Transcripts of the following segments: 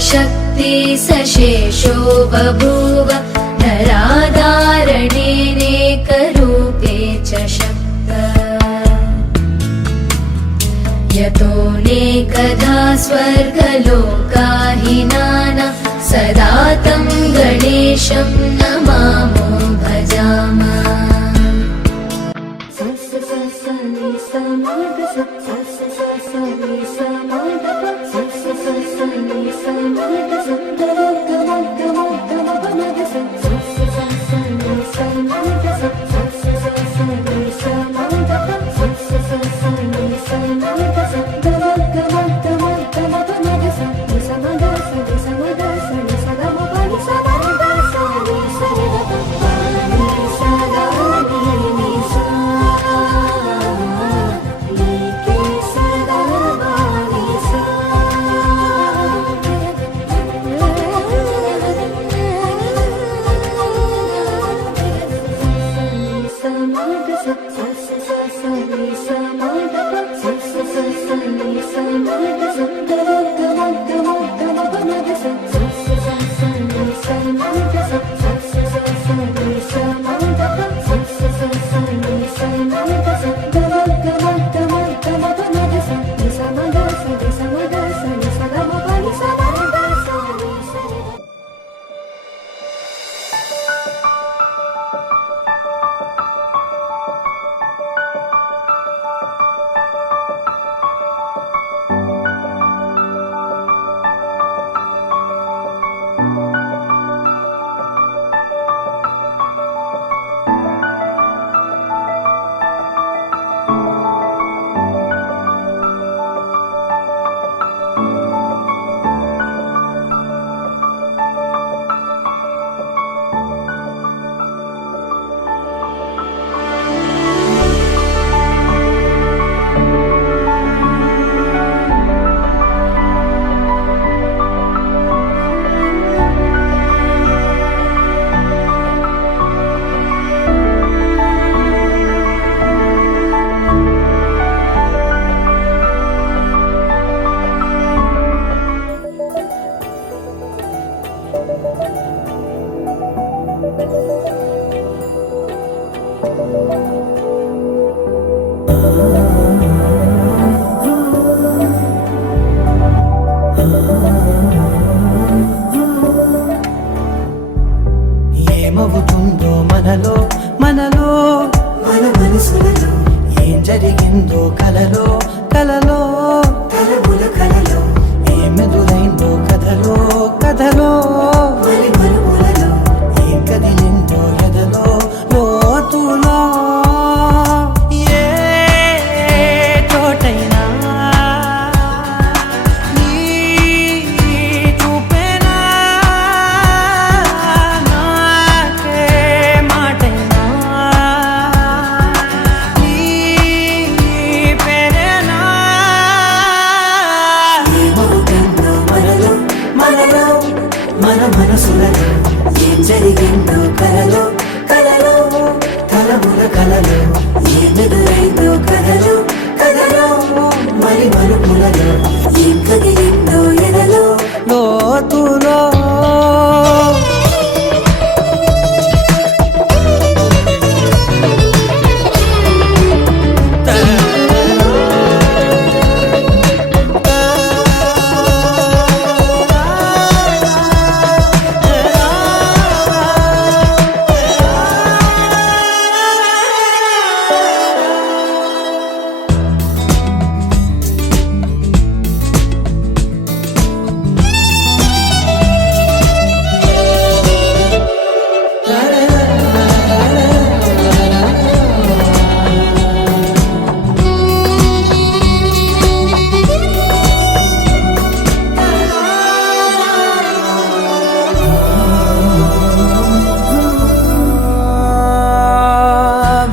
शक्ति सशेषो बभूव नराधारणेनेकरूपे च शक्त यतोऽनेकधा स्वर्गलोकाहिनाना सदा तं गणेशं नमामो भजामः। ఏమవుతుందో మనలో మనలో మన మనసులలో ఏం జరిగిందో కలలో కలలో తలముల కలలో ఏమెదురైందో కథలో కథలో మరి మరుపులలో ఏం కదిలిందో ఎదలో లోతులో ఏ చోటైనా నీ చూపేనా నాకే మాటైనా నీ పేరేనా ఏమవుతుందో మనలో మనలో మన మనసులలో ఏం జరిగిందో కలలో కలలో తలముల కలలో ఏమెదురైందో కథలో కథలో మరి మరుపులలో ఏం కదిలిందో ఎదలో లోతులో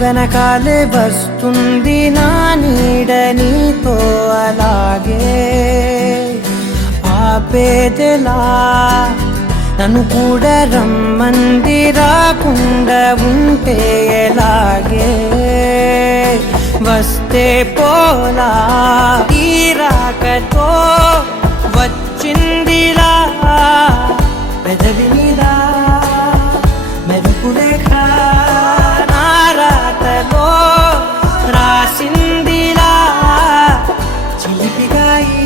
వెనకాలే వస్తుంది నా నీడ నీతో అలాగే ఆపేదెలా నన్ను కూడా రమ్మంది రాకుండా ఉంటే ఎలాగే వస్తే పోలా ఈ రాకతో వచ్చింది రాసిందిలా పెదవి మీద మెరుపు రేఖ నా రాతలో రాసిందిలా చిలిపిగాయి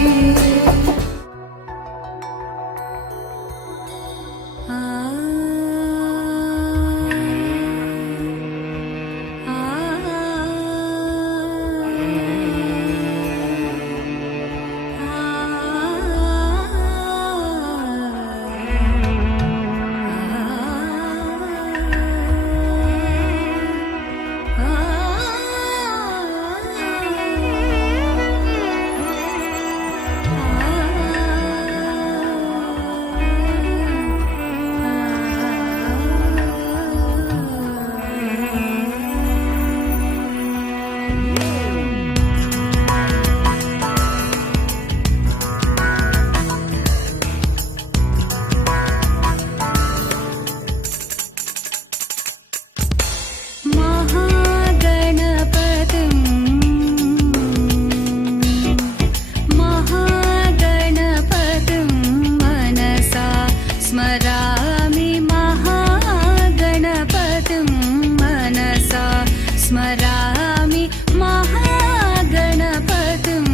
स्मरामि महागणपतिं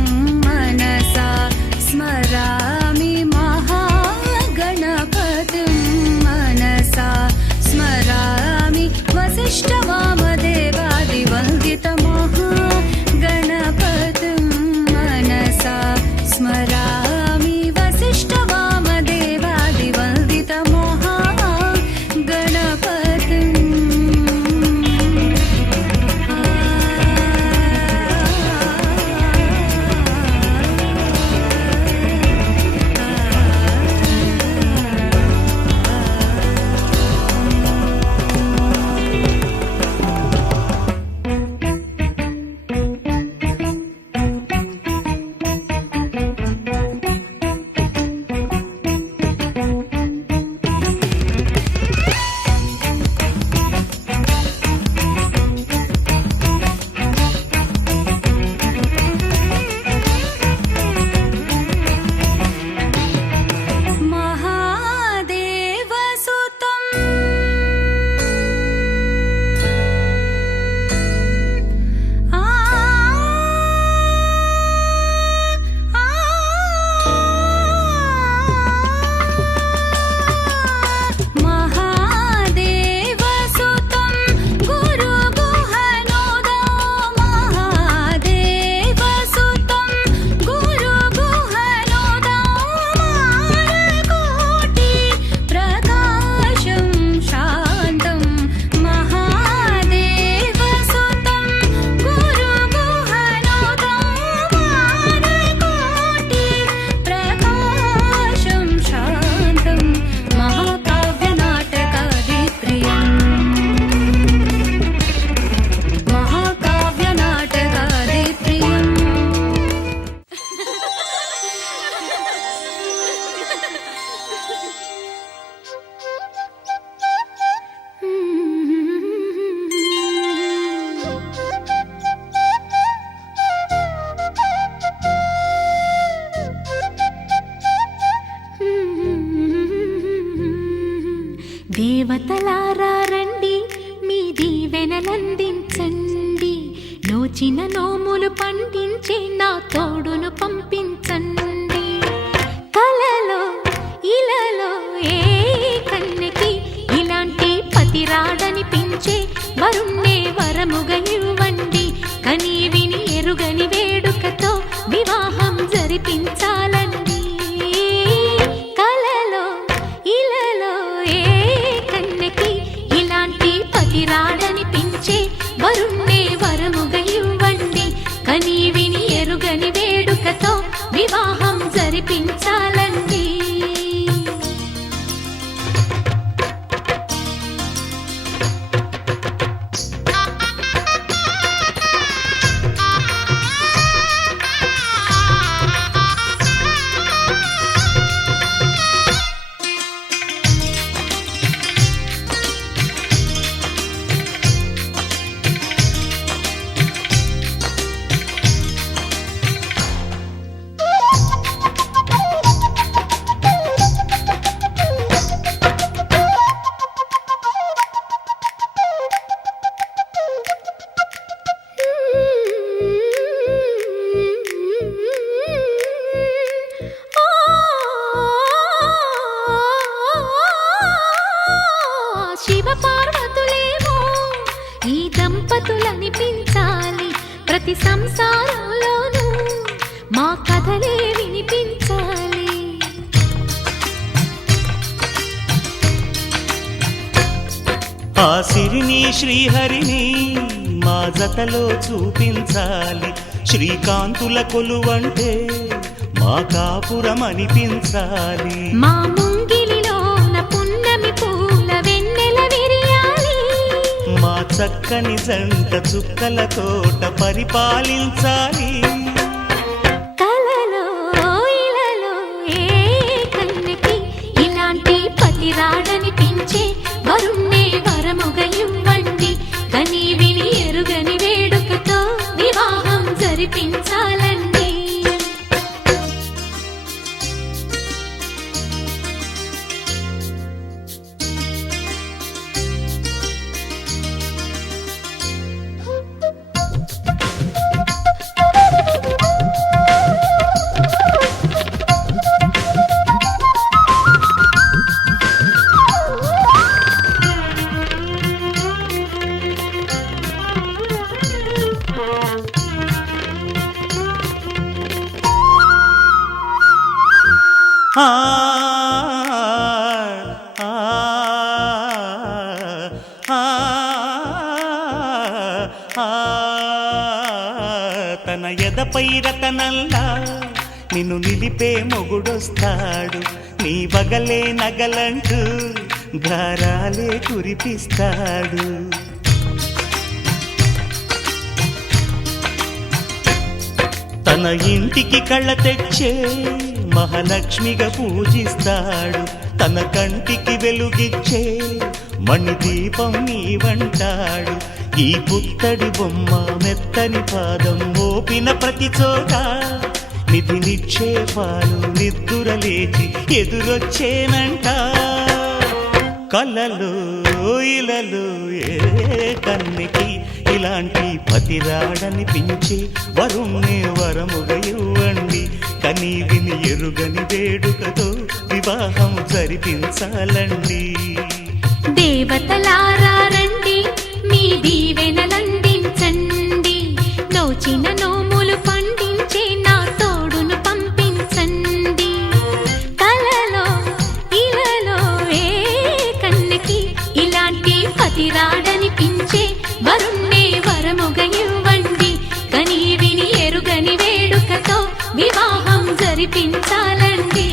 मनसा स्मरामि महागणपतिं मनसा स्मरामि वसिष्ठवामदेवादिवन्दितमहागणपतिं मनसा स्मरामि वसिष्ठवामदेवादिवन्दितमहागणपतिम् దేవతలారా రండి మీ దీవెనలందించండి నోచిన నోములు పండించే నా తోడును పంపించండి కలలో ఇలలో ఏ కన్నెకి ఇలాంటి పతి రాడనిపించే వరుణ్ణే వరముగా ఇవ్వండి కని విని ఎరుగని వేడుకతో వివాహం జరిపించాలండి కలలో ఇలలో ఏ కన్నెకి ఇలాంటి పతి రాడనిపించే వరుణ్ణే వరముగా ఇవ్వండి కని విని ఎరుగని వేడుకతో వివాహం జరిపించాలండి పార్వతులేమో ఈ దంపతులనిపించాలి ప్రతి సంసారంలోనూ మా కథలే వినిపించాలి ఆ సిరిని శ్రీహరిని మా జతలో చూపించాలి శ్రీకాంతుల కొలువంటే మా కాపురం అనిపించాలి మా ముంగిలిలోన పున్నమి పూల వెన్నెల విరియాలి మా చక్కని జంట చుక్కల తోట పరిపాలించాలి కలలో ఇలలో ఏ కన్నెకి ఇలాంటి పతి రాడనిపించే వరుణ్ణే వరముగా ఇవ్వండి కని విని ఎరుగని వేడుకతో వివాహం జరిపించాలండి ఆ ఆ ఆ తన ఎదపై రతనల్లా నిన్ను నిలిపే మొగుడొస్తాడు నీ బగలే నగలంటూ గారాలే కురిపిస్తాడు తన ఇంటికి కళ్ళ తెచ్చే మహాలక్ష్మిగా పూజిస్తాడు తన కంటికి వెలుగిచ్చే మణిదీపం నీవంటాడు ఈ పుత్తడి బొమ్మ మెత్తని పాదం మోపిన ప్రతి చోట నిధి నిక్షేపాలు నిద్దురలేచి ఎదురొచ్చేనంట కలలో ఇలలో ఏ కన్నెకి ఇలాంటి పతి రాడనిపించి వరుణ్ణే వరముగా ఇవ్వండి కని విని ఎరుగని వేడుకతో వివాహం జరిపించాలండి దేవతలారా రండి మీ దీవెనలందించండి నోచిన నోములు పండించే నా తోడును పంపించండి కలలో ఇలలో ఏ కన్నెకి ఇలాంటి పతి రాడనిపించే వరుణ్ణే వరముగా ఇవ్వండి కని విని ఎరుగని వేడుకతో వివాహం జరిపించాలండి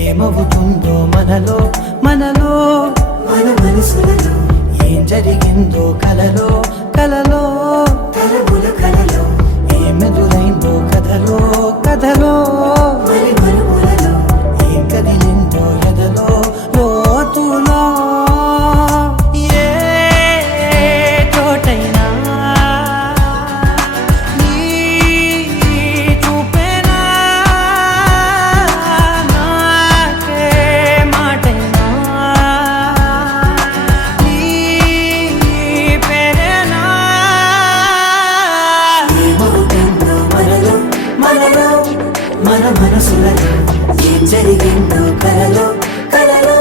ఏమవుతుందో మనలో మనలో మన మనసులలో ఏం జరిగిందో కలలో కలలో తలముల కలలో ఏమెదురైందో కథలో కథలో మరి మరుపులలో ఏం కదిలిందో ఎదలో లోతులో ఏ చోటైనా నీ చూపేనా నాకే మాటైనా నీ పేరేనా ఏమవుతుందో మనలో మనలో మన మనసులలో ఏం జరిగిందో కలలో కలలో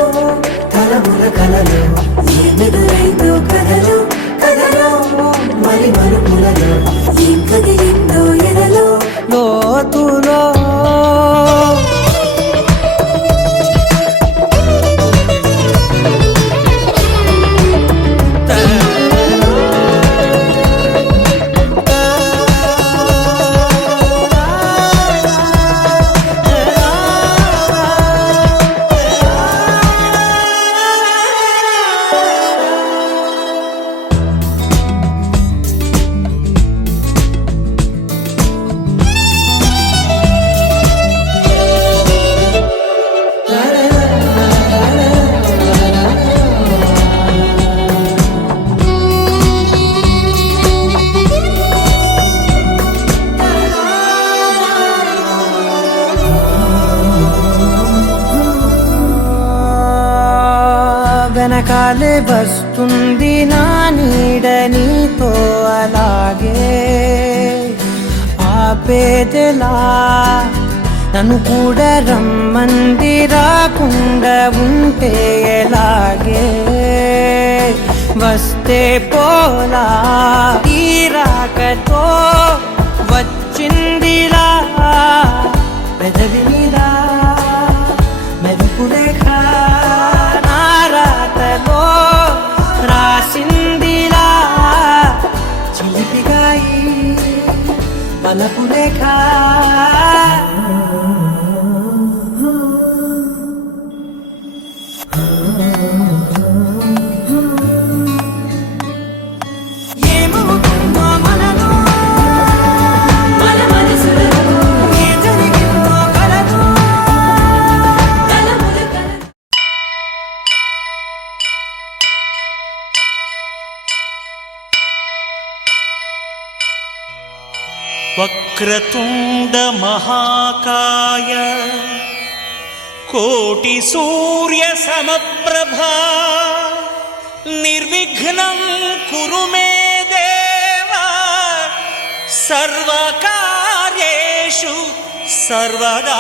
తలముల కలలో ఏమెదురైందో కథలో కథలో మరి మరుపులలో ఏం కదిలిందో ఎదలో లోతులో వెనకాలే వస్తుంది నా నీడ నీతో అలాగే ఆపేదెలా నన్ను కూడా రమ్మంది రాకుండా ఉంటే ఎలాగే వస్తే పోలా ఈ రాకతో వచ్చిందిలా పెదవి మీద మెరుపులేఖ నా రాతలో రాసిందిలా చిలిపిగాయి బలపులేఖ వక్రతుండ మహాకాయ కోటి సూర్య సమప్రభా నిర్విఘ్నం కురు మే దేవ సర్వకార్యేషు సర్వదా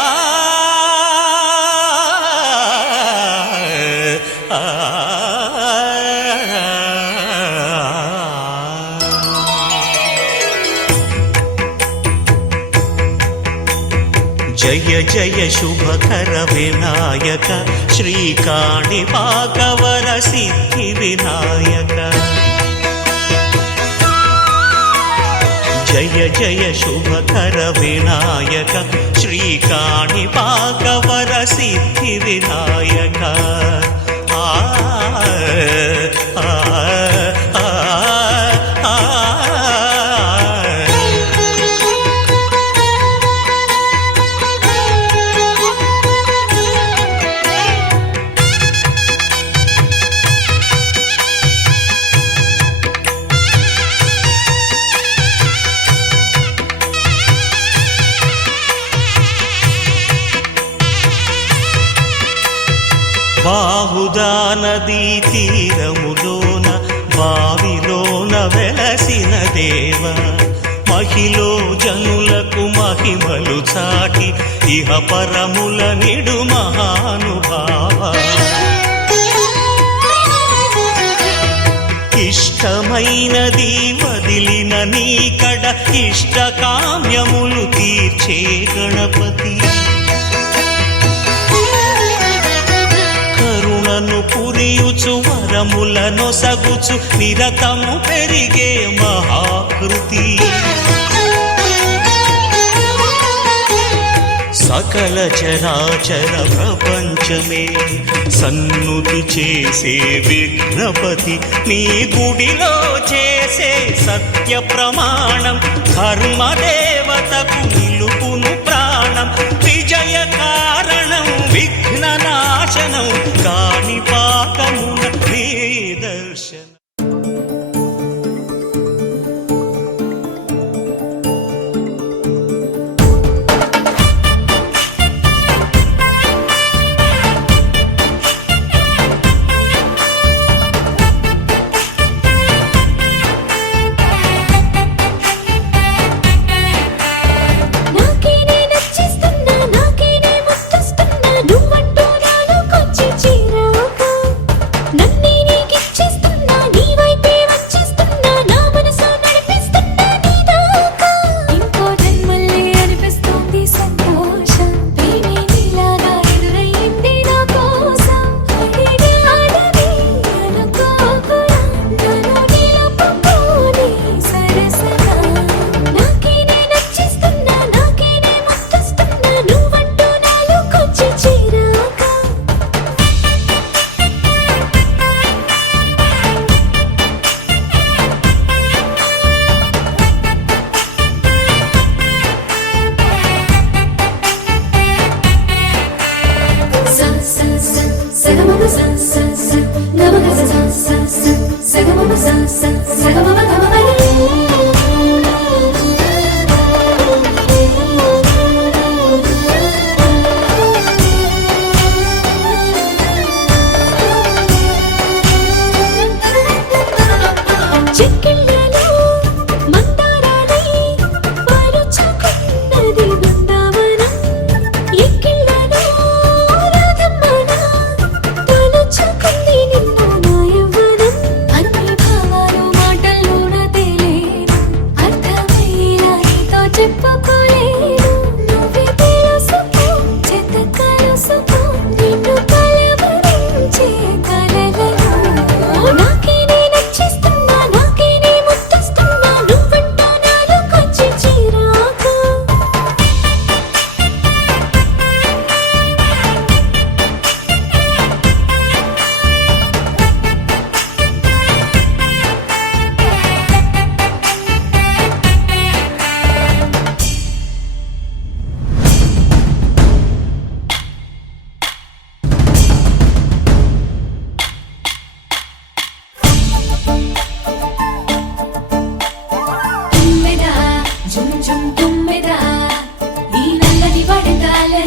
జయ జయ శుభకర వినాయక శ్రీకాణిపాకవర సిద్ధి వినాయక జయ జయ శుభకర వినాయక శ్రీకాణిపాకవర సిద్ధి వినాయక ఆ ఆ ఆ ఆ బాహుదా నదీ తీరములోన బావిలోన వెలసిన దేవ మహిలో జనులకు మహిమలు చాటి ఇహ పరముల నిడు మహానుభావ ఇష్టమైనది వదిలిన నీకడ ఇష్ట కామ్యములు తీర్చే గణపతి పురియుచు వరములను సగుచు నిరతము పెరిగే మహాకృతి సకల చరాచర ప్రపంచమే సన్నుతి చేసే విఘ్నపతి నీ గుడిలో చేసే సత్య ప్రమాణం ధర్మదేవతకు నిలుపును ప్రాణం విజయ కారణం విఘ్న నాశనం కాణిపాకమున నీ దర్శనం.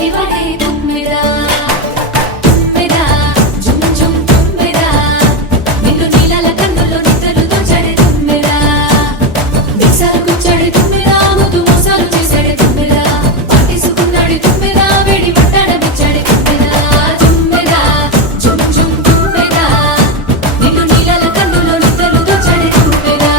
చెలివనే తుమ్మెదా తుమ్మెదా జుమ్ జుమ్ తుమ్మెదా నిన్ను నీలాల కన్నుల్లో నిద్రలు దోచాడే తుమ్మెదా దేశాలు గుచ్చాడే తుమ్మెదా ముద్దు మోసాలు చేశాడే తుమ్మెదా పాటిసుకున్నాడే తుమ్మెదా వేడి పట్టాడమిచ్చాడే తుమ్మెదా తుమ్మెదా జుమ్ జుమ్ తుమ్మెదా నిన్ను నీలాల కన్నుల్లో నిద్రలు దోచాడే తుమ్మెదా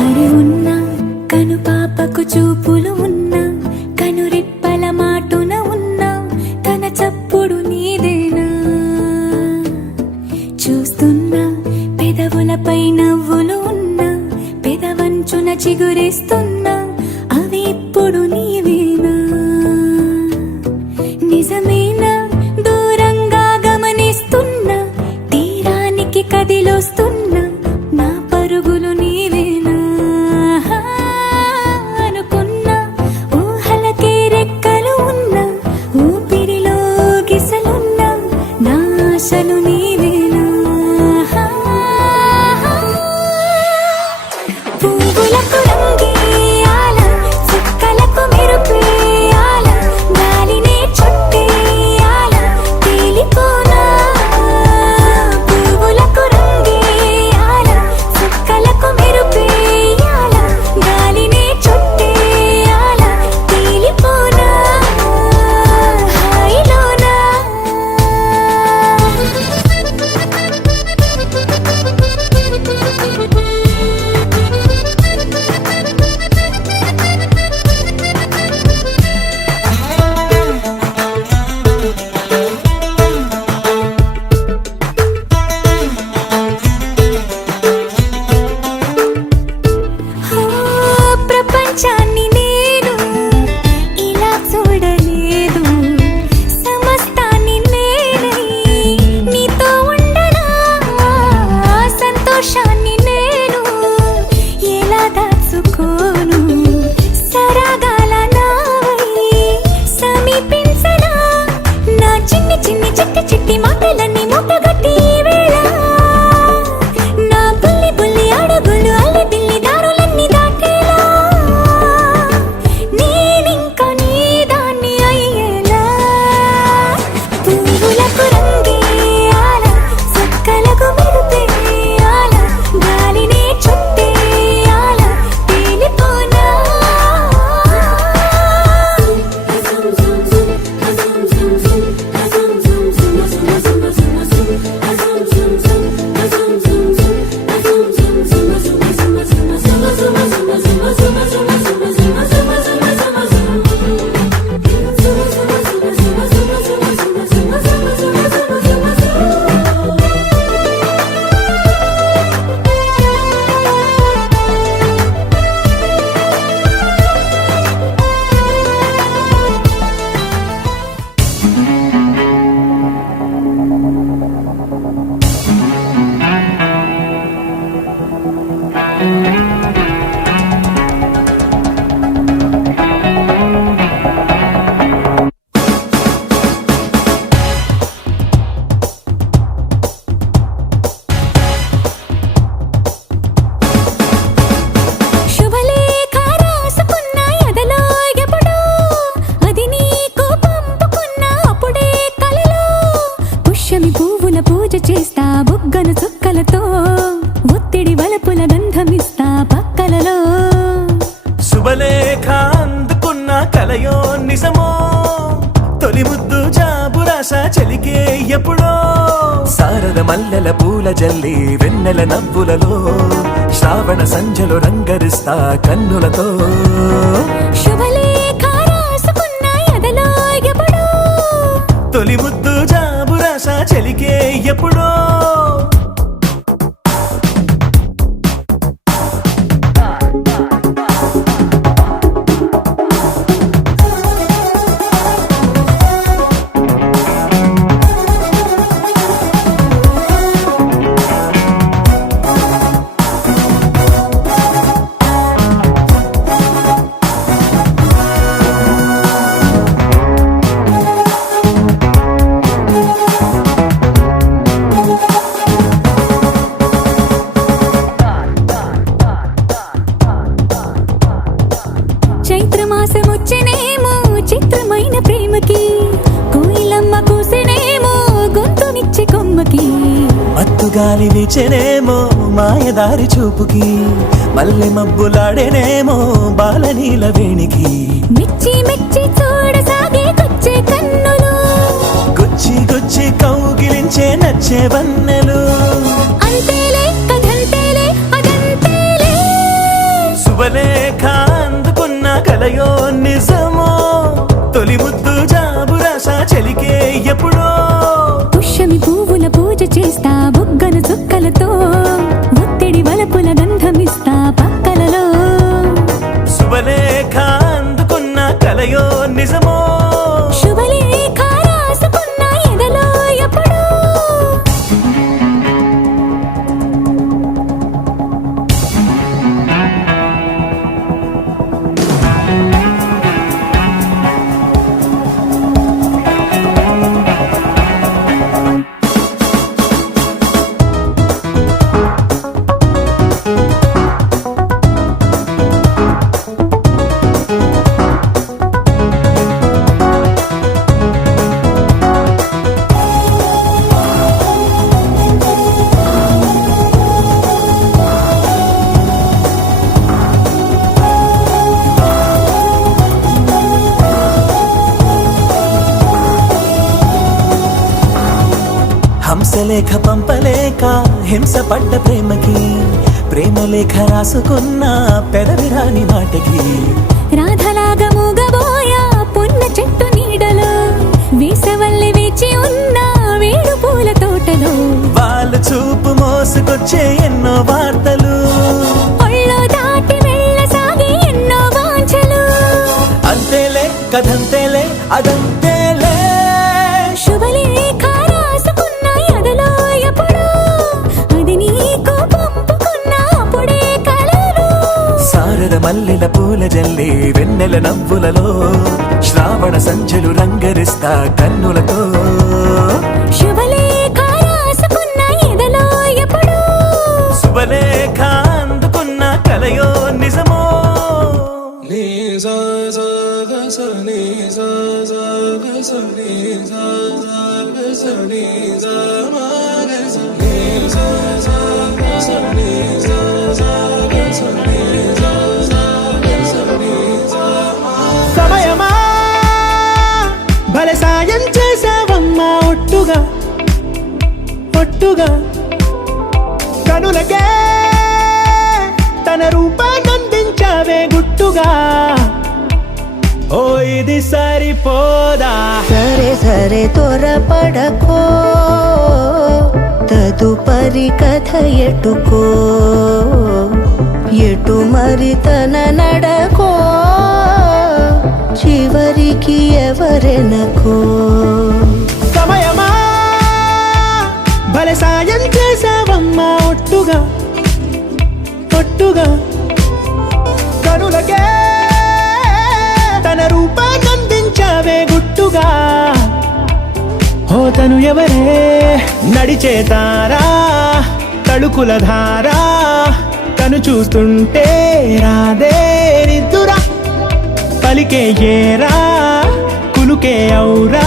అరే ఉన్నా కను పాపకు చూపులు ఉన్నా కను రెప్పల మాటున ఉన్నా తన చప్పుడు నీదేనా చూస్తున్నా పెదవులపై నవ్వులు ఉన్నా పెదవంచున చిగురిస్తున్నా అవి ఇప్పుడు నీవేనా నిజమేనా దూరంగా గమనిస్తున్నా తీరానికి కదిలొస్తున్నా నా పరుగులు నీవేనా అనుకున్నా ఊహలకే రెక్కలు ఉన్నా ఊపిరిలో గిసలున్నా నా ఆశలు నీవేనా పువ్వులకు రంగేయాల చుక్కలకు మెరుపేయాల గాలినే చుట్టేయాల తేలిపోనా పువ్వులకు రంగేయాల చుక్కలకు మెరుపేయాల గాలినే చుట్టేయాల తేలిపోనా హాయిలోనా ప్రపంచాన్ని నేను ఇలా చూడలేదు సమస్తాన్ని నేనై నీతో ఉండనా సంతోషాన్ని నేను ఎలా దాచుకోను సరాగాల నావై సమీపించనా నా చిన్ని చిన్ని చిట్టి చిట్టి మాటలన్నీ మూటగట్టి వేళ నా బుల్లి బుల్లి అడుగులు అల్లి బిల్లి దారులన్నీ దాటేలా నేనింక నీ దాన్ని అయ్యేలా పువ్వులకు రంగేయాల చుక్కలకు మెరుపేయాల గాలినే చుట్టేయాల తేలిపోనా శుభలేఖ రాసుకున్న ఎదలో ఎప్పుడో అది నీకు పంపుకున్న అప్పుడే కలలో పుష్యమి పువ్వుల పూజ చేస్తా బుగ్గను చుక్కలతో ఒత్తిడి వలపుల గంధమిస్తా పక్కలలో శుభలేఖ అందుకున్న కలయో నిజమో తొలి ముద్దు జాబురాస చెలికే ఎప్పుడో సారద మల్లెల పూల జల్లి వెన్నెల నవ్వులలో శ్రావణ సంధ్యలో రంగరిస్తా కన్నులతో శుభలేఖ రాసుకున్న ఎదలో ఎప్పుడో తొలి ముద్దు జాబురాస చెలికే ఎప్పుడో వచ్చేనేమో మాయదారి చూపుకి మల్లె మబ్బులాడేనేమో బాలనీల వేణికి మెచ్చి మెచ్చి చూడసాగే కొచ్చే కన్నులు గుచ్చి గుచ్చి కౌగిలించే నచ్చే వన్నెలు అంతేలే కథంతేలే అదంతేలే శుభలేఖ అందుకున్న కలయో నిజమో తొలి ముద్దు జాబురాస చెలికే ఎప్పుడో పుష్యమి పువ్వుల పూజ చేస్తా బుగ్గన చుక్కలతో ఒత్తిడి వలపుల గంధమిస్తా పక్కలలో శుభలేఖ అందుకున్న కలయో నిజమో శుభలేఖ రాసుకున్న ఎదలో ఎప్పుడో హంసలేఖ పంపలేక హింస పడ్డ ప్రేమకి ప్రేమలేఖ రాసుకున్న పెదవిరాని మాటకి రాధలాగా మూగబోయా పున్న చెట్టు నీడలో వేసవల్లి వేచి ఉన్న వేడు పూల తోటలో వాళ్ళు చూపు మోసుకొచ్చే ఎన్నో వార్తలు ఒళ్ళో దాటి వెళ్ళసాగి ఎన్నో వాంఛలు అంతేలే కథంతేలే అదంతేలే శుభలేఖ రాసుకున్న ఎదలో ఎప్పుడో అది నీకు పంపుకున్న అప్పుడే కలలు సారద మల్లెల పూల జల్లి వెన్నెల నవ్వులలో శ్రావణ సంచెలు రంగరిస్తా కన్నులతో శుభలేఖ రాసుకున్న ఎదలో ఎప్పుడో శుభలేఖ అందుకున్న కలయో నిజమో సమయమా భలే సాయం చేసావమ్మా ఒట్టుగా ఒట్టుగా కనులకే తన రూపాన్నందించావే గుట్టుగా ఓ ఇది సరిపోదా సరే సరే త్వరపడకో తదుపరి కథ ఎటుకో ఎటు మరి తన నడకో చివరికి ఎవరెనకో సమయమా భలే సాయం చేసావమ్మా ఒట్టుగా ఒట్టుగా కనులకే తన రూపాన్నందించావే గుట్టుగా ఓ తను ఎవరే నడిచే తారా తడుకుల ధారా తను చూస్తుంటే రాదే నిద్దురా పలికే ఏరా కులుకే ఔరా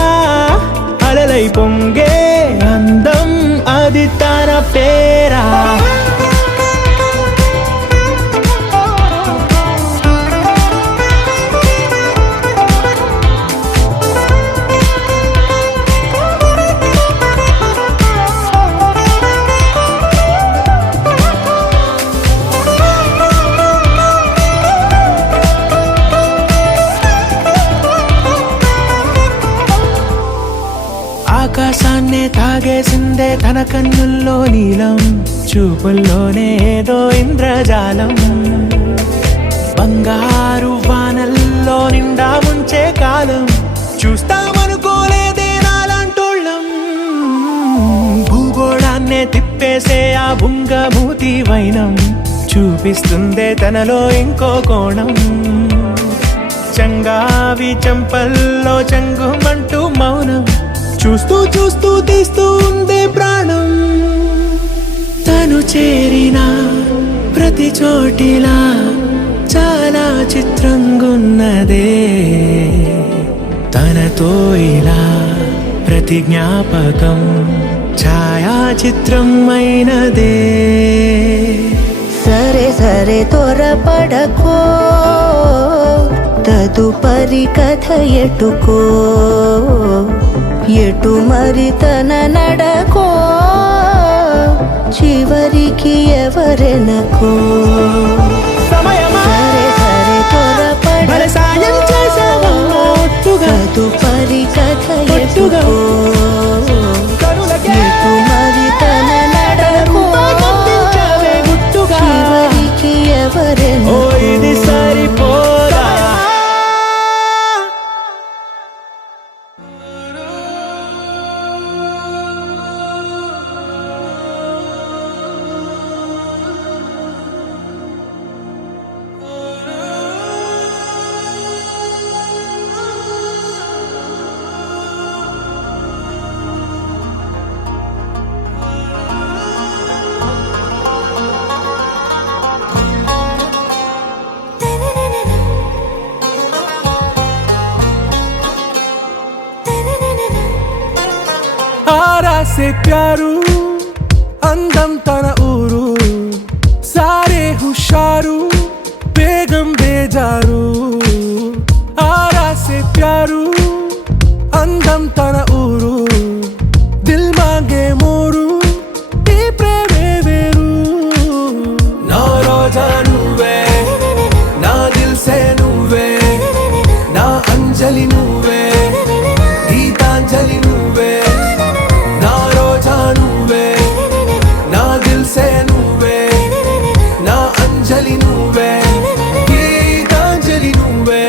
అలలై పొంగే అందం అది తన పేరా ఆకాశాన్నే తాగేసిందే తన కన్నుల్లో నీలం చూపుల్లోనే ఏదో ఇంద్రజాలం బంగారు వానల్లో నిండా ఉంచే కాలం చూస్తామనుకోలేదే నాలాంటోళ్ళం భూగోళాన్నే తిప్పేసే ఆ బుంగమూతి వైనం చూపిస్తుందే తనలో ఇంకో కోణం చంగావి చంపల్లో చంగుమంటూ మౌనం చూస్తూ చూస్తూ తీస్తూ ఉందే ప్రాణం తను చేరిన ప్రతి చోటిలా చాలా చిత్రంగున్నదే తనతో ఇలా ప్రతి జ్ఞాపకం ఛాయా చిత్రమైనదే. సరే సరే త్వరపడకో, తదుపరి కథ ఎటుకో, ఎటు మరి తన నడకో, చివరికి ఎవరెనకో. సమయమా సరే సరే భలే సాయం చేసావమ్మా ఒట్టుగా, తదుపరి కథ ఒట్టుగా. ఎటుకో, కరులకే ఎటు మరి తన నడకో, కనిపించావే గుట్టుగా. చివరికి ఓ ఎవరెనకో. ఇది సరిపోదా. ఆరాసే ప్యారు అందం తన ఊరు, సారే హుషారు బేగం బేజారు. ఆరాసే ప్యారు అందం తన ఊరు, దిల్ మాంగే మోరు, ఈ ప్రేమే వేరు. నా రోజా నువ్వే, నా దిల్ సే నువ్వే, నా అంజలి నువ్వే, గీతాంజలి నువ్వే. నా రోజా నువ్వే, నా దిల్ సే నువ్వే, నా అంజలి నువ్వే, గీతాంజలి నువ్వే.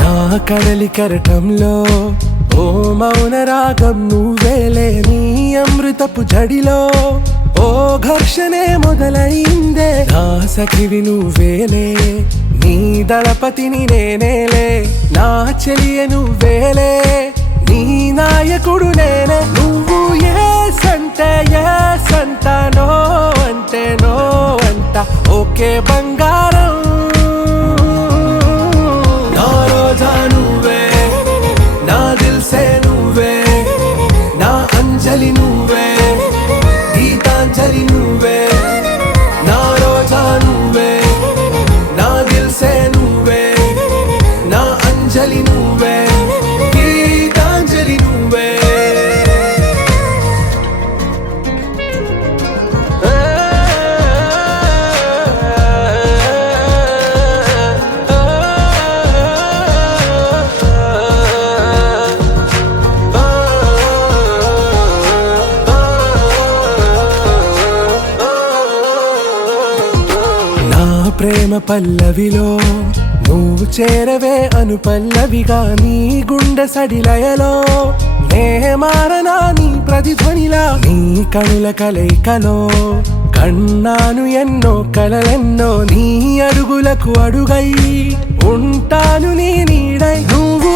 నా కడలి కరటంలో ఓ మౌన రాగం నువ్వేలే, నీ అమృతపు జడిలో ఓ ఘర్షణే మొదలైందే. నా సఖివి నువ్వేలే, నీ దళపతిని నేనేలే, నా చెలియ నువ్వేలే, నీ నాయకుడు నేనే. నువ్వు ఏ సంటే ఏ సంట, నో అంటే నో అంట, ఓకే బంగారం. నా రోజా నువ్వే, నా దిల్ సే నువ్వే, నా అంజలి నువ్వే, గీతాంజలి నువ్వే. నా రోజా నువ్వే, నా దిల్ సే నువ్వే, నా అంజలి నువ్వే, గీతాంజలి నువ్వే. నా ప్రేమ పల్లవిలో నువ్వు చేరవే అను పల్లవిగా, నీ గుండె సడిలయలో నే మారనా నీ ప్రతిధ్వనిలా. నీ కనుల కలయికలో కన్నాను ఎన్నో కలలెన్నో, నీ అడుగులకు అడుగై ఉంటాను నీ నీడై. నువ్వు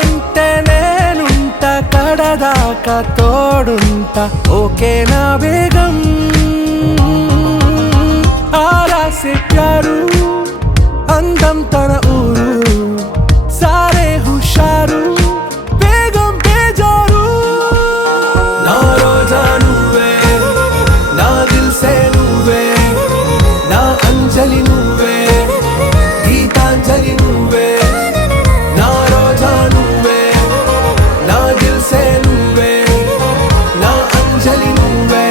అంటే నేనుంట, కడదాకా తోడుంటా, ఓకే నా వేగం. ఆరాసే ప్యారు అందం తన ఊరు, సారే హుషారు బేగం బేజారు. నా రోజా నువ్వే, నా దిల్ సే నువ్వే, నా అంజలి నువ్వే, గీతాంజలి నువ్వే. నా రోజా నువ్వే, నా దిల్ సే నువ్వే, నా అంజలి నువ్వే,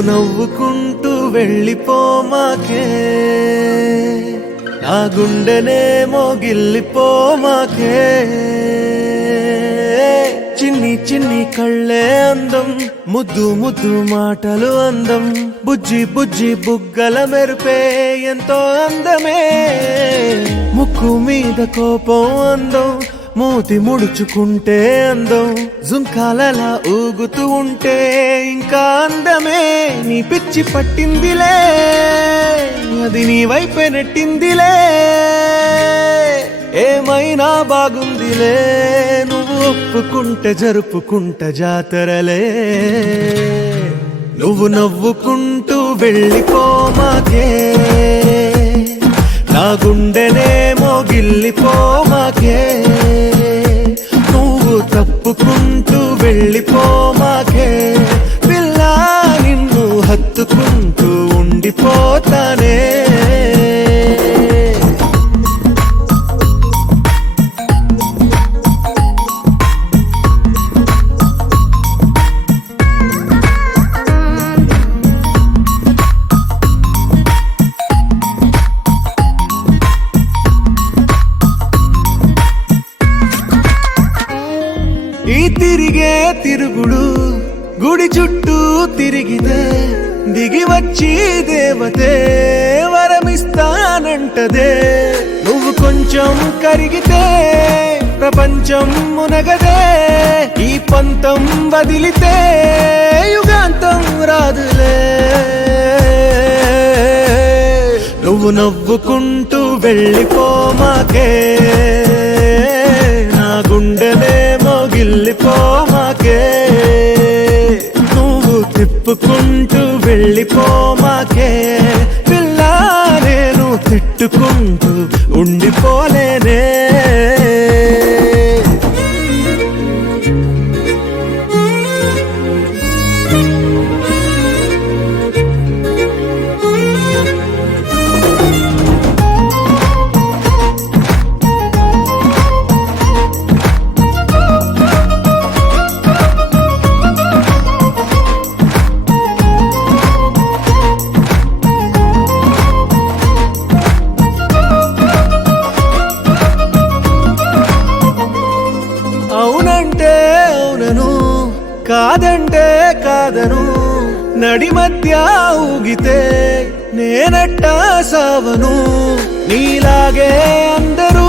నువ్వు నవ్వుకుంటూ వెళ్ళిపోమాకే, నా గుండెనేమో గిల్లిపోమాకే. చిన్ని చిన్ని కళ్ళే అందం, ముద్దు ముద్దు మాటలు అందం, బుజ్జి బుజ్జి బుగ్గల మెరుపే ఎంతో అందమే. ముక్కు మీద కోపం అందం, మూతి ముడుచుకుంటే అందం, జుంకాలలా ఊగుతూ ఉంటే ఇంకా అందమే. నీ పిచ్చి పట్టిందిలే, అది నీ వైపే నెట్టిందిలే. ఏమైనా బాగుందిలే, నువ్వు ఒప్పుకుంటే జరుపుకుంట జాతరలే. నువ్వు నవ్వుకుంటూ వెళ్ళిపోమాకే, నా గుండెనేమో గిల్లిపోమాకే. నువ్వు తప్పుకుంటూ వెళ్ళిపోమాకే, పిల్ల నిన్ను హత్తుకుంటూ ఉండిపోతానే. ఈ తిరిగే తిరుగుడు గుడి చుట్టూ తిరిగితే, దిగి వచ్చి దేవతే వరమిస్తానంటదే. నువ్వు కొంచెం కరిగితే ప్రపంచం మునగదే. ఈ పంతం వదిలితే యుగాంతం రాదులే. నువ్వు నవ్వుకుంటూ వెళ్ళిపోమాకే, నా గుండెనేమో గిల్లిపోమాకే. నువ్వు తిప్పుకుంటూ వెళ్ళిపోమాకే, పిల్ల నేను తిట్టుకుంటూ ఉండిపోలేనే. అవునంటే అవునను, కాదంటే కాదను, నడి మధ్య ఊగితే నేనట్టా సావను. నీలాగే అందరూ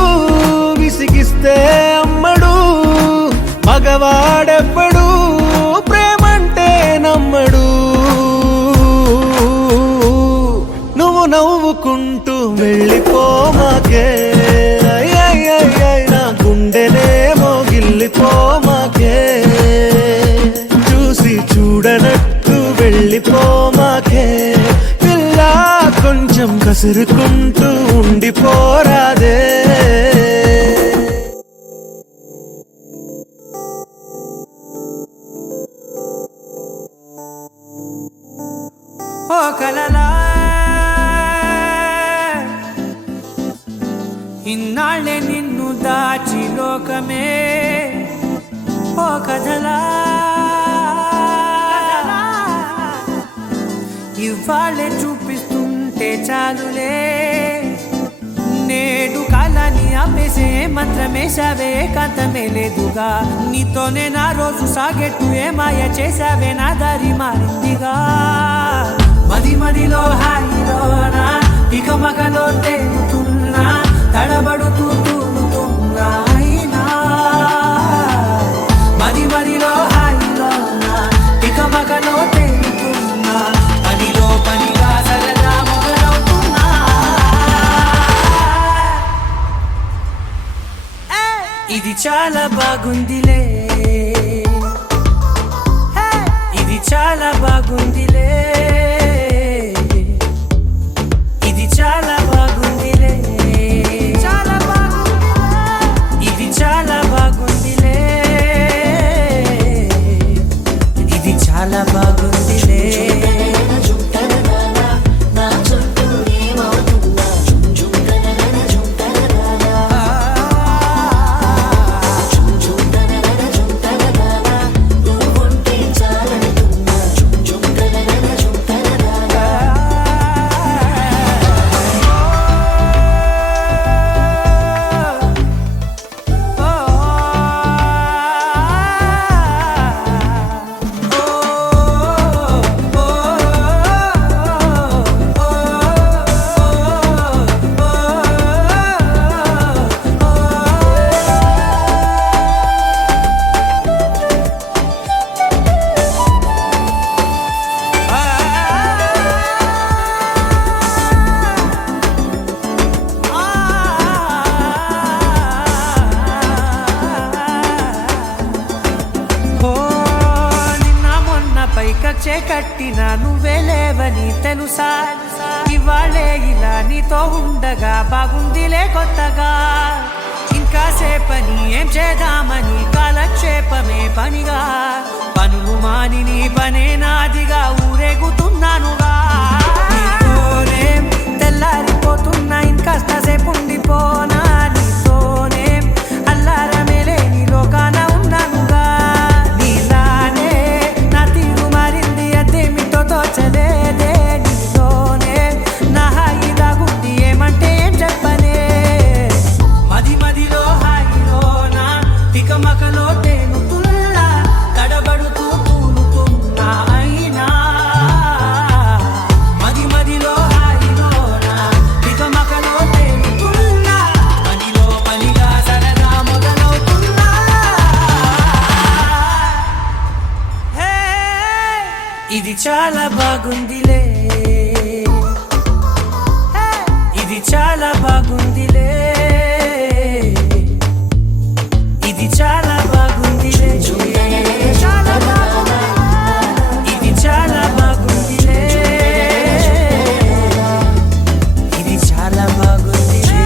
విసిగిస్తే అమ్మడు, మగవాడెవ్వడు ప్రేమంటే నమ్మడు. నువ్వు నవ్వుకుంటూ వెళ్ళిపోమాకే, నా గుండెనేమో గిల్లిపోమాకే. చూసి చూడనట్టు వెళ్ళిపోమాకే, పిల్ల కొంచెం కసురుకుంటూ ఉండిపోరాదే. ఓ కలలా ఇన్నాళ్ళే నిన్ను దాచి లోకమే, ఓ కథలా ఇవాళ్ళే చూపిస్తుంటే చాలులే. నేడు కాలాన్ని ఆపేసే మంత్రమేశావే, కాంతమే లేదుగా. నీతోనే నా రోజు సాగెట్టు, ఏ మాయ చేశావే నా దారి మారిందిగా. మది మదిలో హాయిలోనా ఇక మగలో తేలుతున్నా, తడబడుతూ తూలుతున్నా అయినా. మది మదిలో హాయిలోనా ఇక మగలో తేలుతున్నా, పనిలో పనిగా సరదా మొదలవుతున్నా. ఇది చాలా బాగుందిలే, ఇది చాలా బాగుందిలే, ఇది చాలా బాగుందిలే, చాలా బాగుందిలే, ఇది చాలా బాగుందిలే, ఇది చాలా బాగుందిలే. రచ్చే కట్టినా నువ్వే లేవని తెలుసా ఇవాళే ఇలా నీతో ఉండగా బాగుందిలే కొత్తగా ఇంకా సేపని ఏం చేద్దామని కాలక్షేపమే పనిగా పనులు మాని నీ పనే నాదిగా ఊరేగుతున్నానుగా నీతోనే తెల్లారిపోతున్నా ఇంకాస్త సేపు ఉండిపోనా నీతోనే అల్లారమేలే నీ లోకాన ఉన్నానుగా నీలానే నా తీరు మారింది అదేమిటో తోచలేదే నీతోనే నా హాయి దాగుంది ఏమంటే ఏం చెప్పనే మది మదిలో హాయిలోనా తికమకలో తేనుతుల్లా తడబడుతూ తూలుతున్నా అయినా మది మదిలో హాయిలోనా తికమకలో తేనుతుల్లా పనిలో పనిగా సరదా మొదలవుతున్నా హే, ఇది చాలా బాగుందిలే హే, ఇది చాలా బాగుందిలే ఇది చాలా బాగుందిలే చాలా బాగుంది ఇది చాలా బాగుందిలే ఇది చాలా బాగుందిలే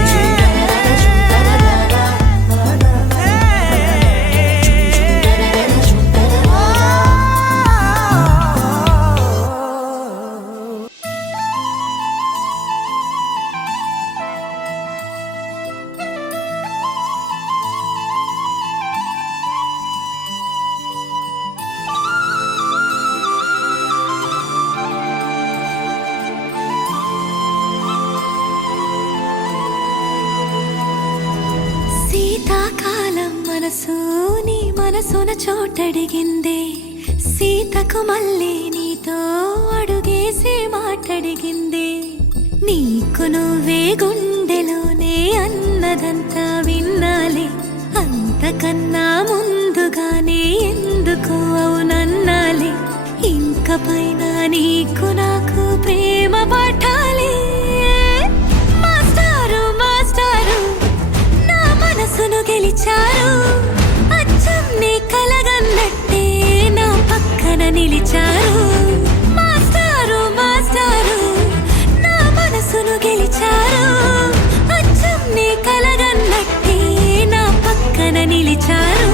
శీతాకాలం మనసు నీ మనసున చోటడిగిందే సీతకు మళ్ళీ నీతో అడుగేసి మాటడిగిందే నీకు నువ్వే గుండెలోనే అన్నదంతా విన్నాలే అంతకన్నా ముందుగానే ఎందుకు అవునన్నాలే ఇంక పైన నీకు నాకు ప్రేమ పాఠాలే మాస్టారు మాస్టారు నా మనసును గెలిచారు అచ్చం నీ కలగన్నట్టే నా పక్కన నిలిచారు మాస్టారు మాస్టారు నా మనసును గెలిచారు అచ్చం నీ కలగన్నట్టే నా పక్కన నిలిచారు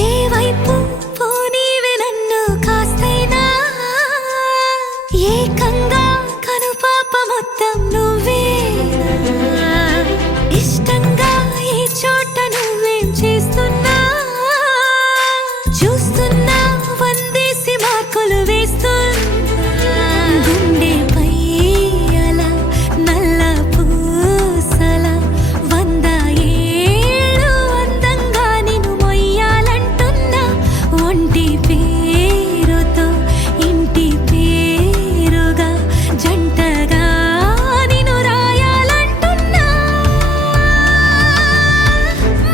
ఏ వైపు పోనీవే నన్ను కాస్తైనా ఏకంగా కనుపాప మొత్తం నువ్వే ఇష్టంగా ఈ చోట నువ్వేం చేస్తున్నా చూస్తున్నా వందేసి మార్కులు వేస్తున్నా గుండెపై అలా నల్ల పూసల 100 ఏళ్ళు అందంగా నిన్ను మొయ్యాలంటున్నా ఒంటి పేరుతో ఇంటి పేరుగా జంటగా నిన్ను రాయాలంటున్నా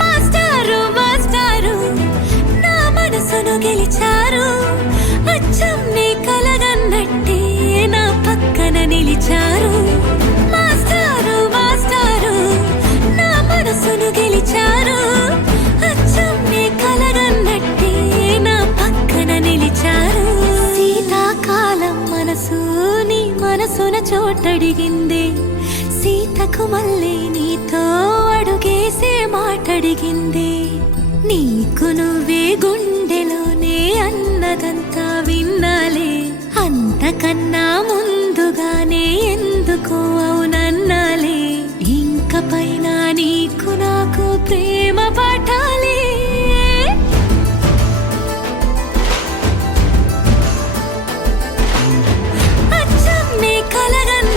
మాస్టారు మాస్టారు నా మనసును గెలిచారు అచ్చం నీ కలగన్నట్టే నా పక్కన నిలిచారు మాస్టారు మాస్టారు నా మనసును గెలిచారు అచ్చం నీ కలగన్నట్టే నా పక్కన నిలిచారు శీతాకాలం మనసు నీ మనసున చోటడిగిందే సీతకు మళ్ళీ నీతో అడుగేసే మాటడిగిందే నీకు నువ్వే గుండెలోనే అన్నదంతా విన్నాలే అంతకన్నా ముందుగానే ఎందుకు అవునన్నాలే ఇంక పైన నీకు నాకు ప్రేమ పాఠాలే అచ్చం నీ కలగన్న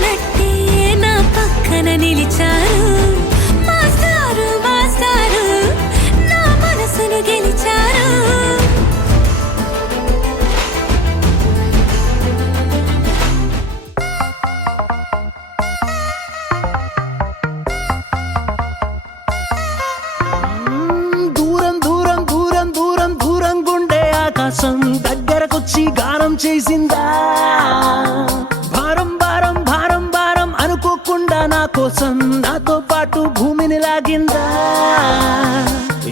చేసిందా భారం భారం భారం భారం అనుకోకుండా నా కోసం నాతో పాటు భూమిని లాగిందా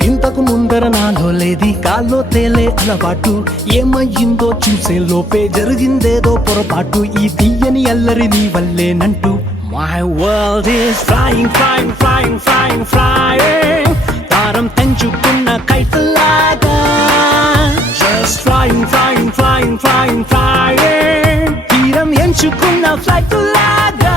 ఇంతకు ముందర నాలో లేది కాల్లో తేలే అలవాటు ఏమయ్యిందో చూసే లోపే జరిగిందేదో పొరపాటు ఈ తీయని అల్లరి నీ వల్లేనంటూ My world is flying, flying, flying, flying, flying తారం తెంచుకున్న కైతలాగా Just flying, flying, flying, flying, flying తీరం ఎంచుకున్న ఫ్లైట్ లాగా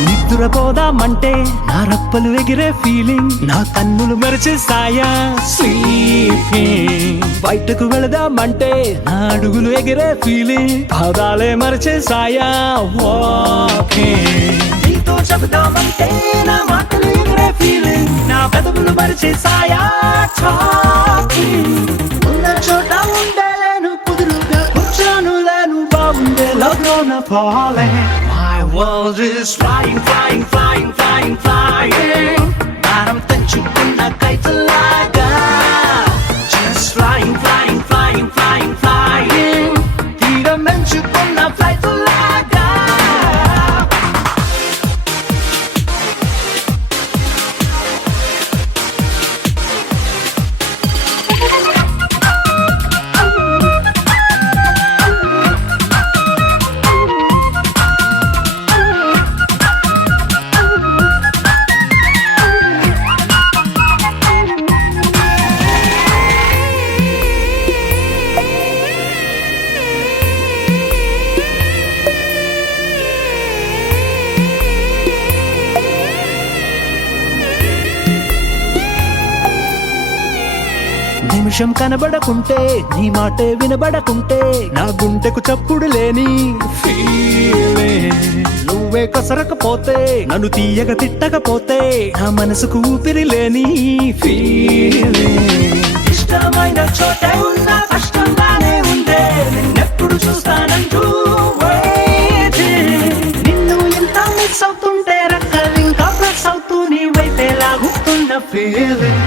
నిద్రపోదామంటే నా రప్పలు ఎగిరే ఫీలింగ్ నా కన్నులు మరిచేస్తాయా స్లీపింగ్ బయటకు వెళదామంటే నా అడుగులు ఎగిరే ఫీలింగ్ పాదాలే మరిచేస్తాయా వాకింగ్ నీతో చెబుదామంటే నా మాటలు ఎగిరే ఫీలింగ్ నా పెదవులు మరిచేస్తాయా టాకింగ్ ఉన్న చోట ఉండలేను కుదురుగా కూర్చోను లేను బాగుండే love gonna falling My world is flying, flying, flying, flying, flying భారం తెంచుకున్న కైతలాగా Just flying, flying, flying, flying, flying తీరం ఎంచుకున్న ఫ్లైట్ లాగా నిమిషం కనబడకుంటే నీ మాటే వినబడకుంటే నా గుండెకు చప్పుడు లేని ఫీలింగ్ నువ్వే కసరకపోతే నన్ను తీయగా తిట్టకపోతే నా మనసుకు ఊపిరి లేని ఫీలింగ్ ఇష్టమైన చోటే ఉన్న కష్టంగానే ఉండే నిన్నెప్పుడు చూస్తానంటూ waiting. నిన్ను ఎంత మిస్ అవుతుంటే రక్కలు ఇంకా ప్లస్ అవుతూ నీ వైపే లాగుతున్న ఫీలింగ్